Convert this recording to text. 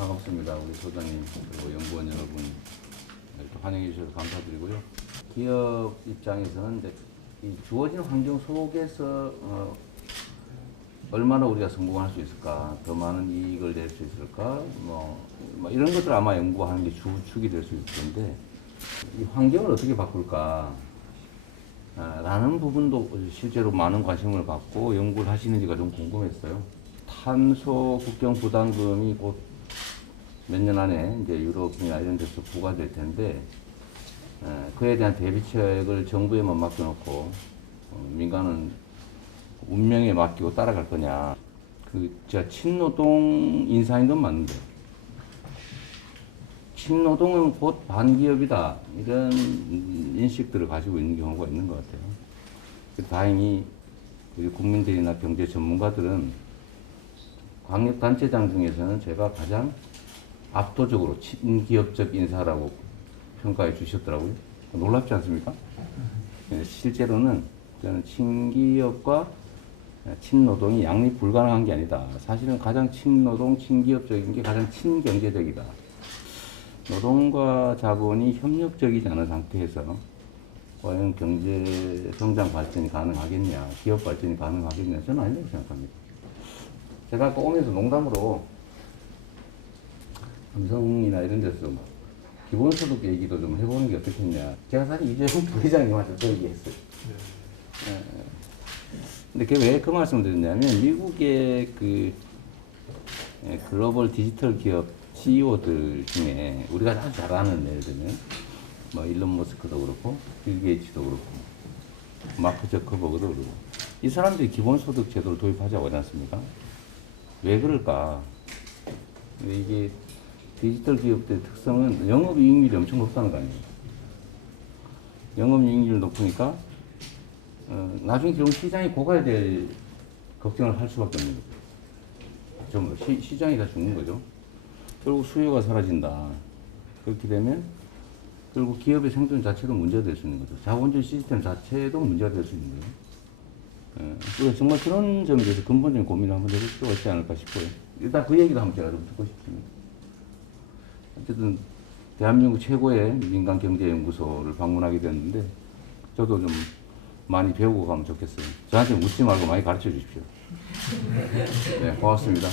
반갑습니다. 우리 소장님 그리고 연구원 여러분 이렇게 환영해 주셔서 감사드리고요. 기업 입장에서는 이 주어진 환경 속에서 어, 얼마나 우리가 성공할 수 있을까, 더 많은 이익을 낼 수 있을까, 뭐, 뭐 이런 것들 아마 연구하는 게 주축이 될 수 있을 텐데 이 환경을 어떻게 바꿀까. 아, 라는 부분도 실제로 많은 관심을 갖고 연구를 하시는지가 좀 궁금했어요. 탄소 국경 부담금이 곧 몇 년 안에 이제 유럽이나 이런 데서 부과될 텐데 에, 그에 대한 대비책을 정부에만 맡겨놓고 어, 민간은 운명에 맡기고 따라갈 거냐. 그 제가 친노동 인사인 건 맞는데 친노동은 곧 반기업이다 이런 인식들을 가지고 있는 경우가 있는 것 같아요. 그 다행히 우리 국민들이나 경제 전문가들은 광역단체장 중에서는 제가 가장 압도적으로 친기업적 인사라고 평가해 주셨더라고요. 놀랍지 않습니까? 예, 실제로는 저는 친기업과 친노동이 양립 불가능한 게 아니다. 사실은 가장 친노동, 친기업적인 게 가장 친경제적이다. 노동과 자본이 협력적이지 않은 상태에서 과연 경제 성장 발전이 가능하겠냐, 기업 발전이 가능하겠냐, 저는 아니라고 생각합니다. 제가 아까 오면서 농담으로 삼성이나 이런 데서 뭐 기본소득 얘기도 좀 해보는 게 어떻겠냐. 제가 사실 이재용 부회장님한테 그 얘기했어요. 예. 근데 그왜그 말씀을 드렸냐면 미국의 그 예, 글로벌 디지털 기업 CEO들 중에 우리가 아주 잘 아는 예를 들면 뭐 일론 머스크도 그렇고 빌 게이츠도 그렇고 마크 저커버그도 그렇고 이 사람들이 기본소득 제도를 도입하자고 하지 않습니까? 왜 그럴까? 근데 이게 디지털 기업들의 특성은 영업이익률이 엄청 높다는 거 아니에요. 영업이익률이 높으니까 어, 나중에 결국 시장이 고갈될 걱정을 할 수밖에 없는 거죠. 전부 시, 시장이 다 죽는 거죠. 결국 수요가 사라진다. 그렇게 되면 결국 기업의 생존 자체도 문제가 될 수 있는 거죠. 자본주의 시스템 자체도 문제가 될 수 있는 거예요. 예, 그래서 정말 그런 점에 대해서 근본적인 고민을 한번 해볼 필요가 있지 않을까 싶어요. 일단 그 얘기도 한번 제가 좀 듣고 싶습니다. 어쨌든 대한민국 최고의 민간 경제 연구소를 방문하게 됐는데 저도 좀 많이 배우고 가면 좋겠어요. 저한테 묻지 말고 많이 가르쳐 주십시오. 네, 고맙습니다.